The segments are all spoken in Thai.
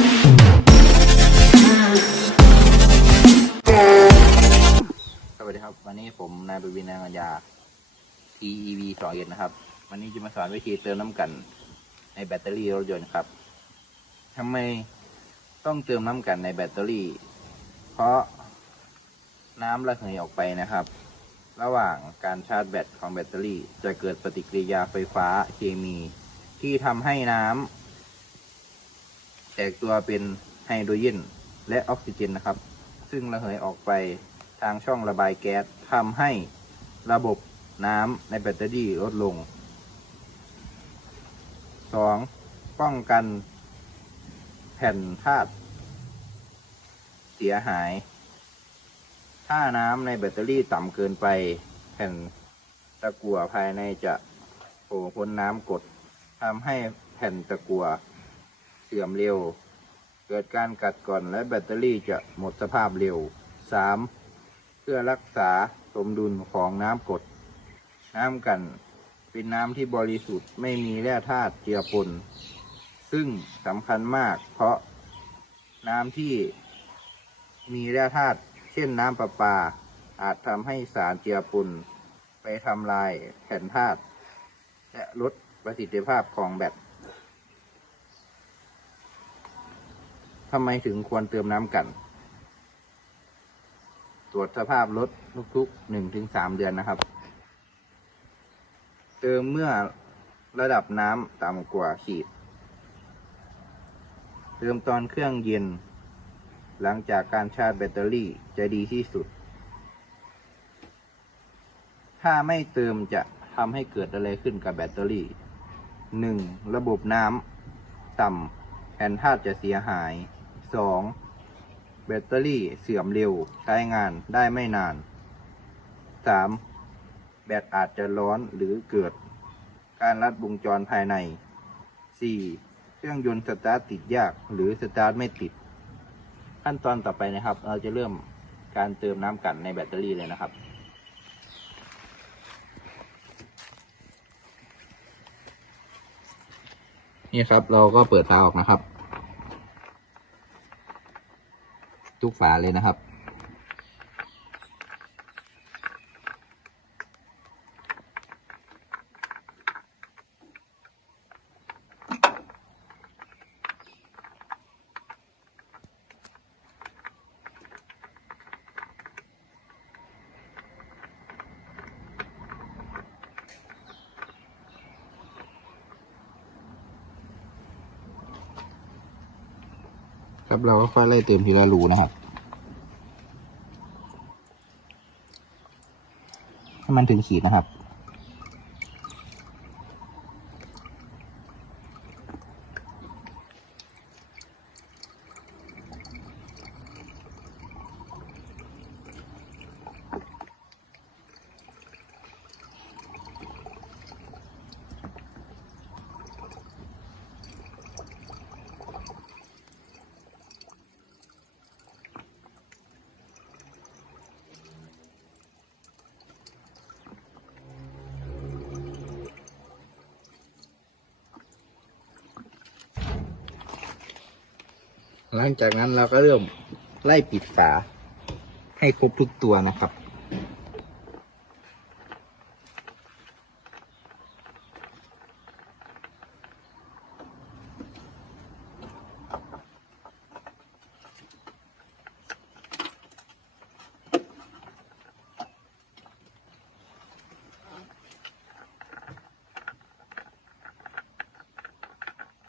สวัสดีครับ วันนี้ผมนายบวินนางอัญญา TEV สองเอ็ดนะครับ วันนี้จะมาสอนวิธีเติมน้ำกัน ในแบตเตอรี่รถยนต์ครับทำไมต้องเติมน้ำกันในแบตเตอรี่ เพราะน้ำระเหยออกไปนะครับ ระหว่างการชาร์จแบตของแบตเตอรี่ จะเกิดปฏิกิริยาไฟฟ้าเคมี ที่ทำให้น้ำ ตกตัวเป็นไฮโดรเจนและออกซิเจนนะครับ ซึ่งระเหยออกไปทางช่องระบายแก๊สทำให้ระบบน้ำในแบตเตอรี่ลดลง 2. ป้องกันแผ่นธาตุเสียหาย ถ้าน้ำในแบตเตอรี่ต่ำเกินไป แผ่นตะกั่วภายในจะโผล่พ้นน้ำกดทำให้แผ่นตะกั่ว เสื่อมเร็ว เกิดการกัดก่อนและแบตเตอรี่จะหมดสภาพเร็ว 3. เพื่อรักษาสมดุลของน้ำกดน้ำกันเป็นน้ำที่บริสุทธิ์ไม่มีแร่ธาตุเจือปน ซึ่งสำคัญมากเพราะน้ำที่มีแร่ธาตุเช่นน้ำประปา อาจทำให้สารเจือปนไปทำลายแผ่นธาตุและลดประสิทธิภาพของแบต ทำไมถึงควรเติมน้ำกัน ตรวจสภาพรถทุกๆหนึ่งถึงสามเดือนนะครับ เติมเมื่อระดับน้ำต่ำกว่าขีด เติมตอนเครื่องเย็น หลังจากการชาร์จแบตเตอรี่จะดีที่สุด ถ้าไม่เติมจะทำให้เกิดอะไรขึ้นกับแบตเตอรี่หนึ่งระบบน้ำต่ำแผ่นธาตุจะเสียหาย สองแบตเตอรี่เสื่อมเร็วใช้งานได้ไม่นานสามแบตอาจจะร้อนหรือเกิด การลัดวงจรภายในสี่เครื่องยนต์สตาร์ทติดยากหรือสตาร์ทไม่ติด ขั้นตอนต่อไปนะครับ เราจะเริ่มการเติมน้ำกันในแบตเตอรี่เลยนะครับนี่ครับเราก็เปิดฝาออกนะครับ ทุกฝาเลยนะครับ ครับเราก็ค่อยไล่เติมทีละรูนะครับให้มันถึงขีดนะครับ หลังจากนั้นเราก็เริ่มไล่ปิดฝา ให้ครบทุกตัวนะครับ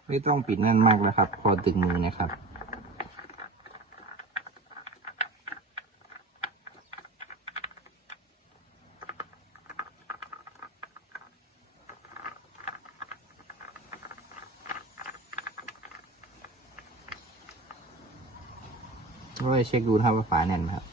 ไม่ต้องปิดแน่นมากนะครับ พอตึงมือนะครับ ก็ไปเช็คดูนะครับว่าฝาแน่นไหมครับ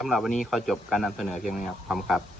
สำหรับวันนี้ขอจบการนำเสนอเพียงนี้ครับขอบคุณครับ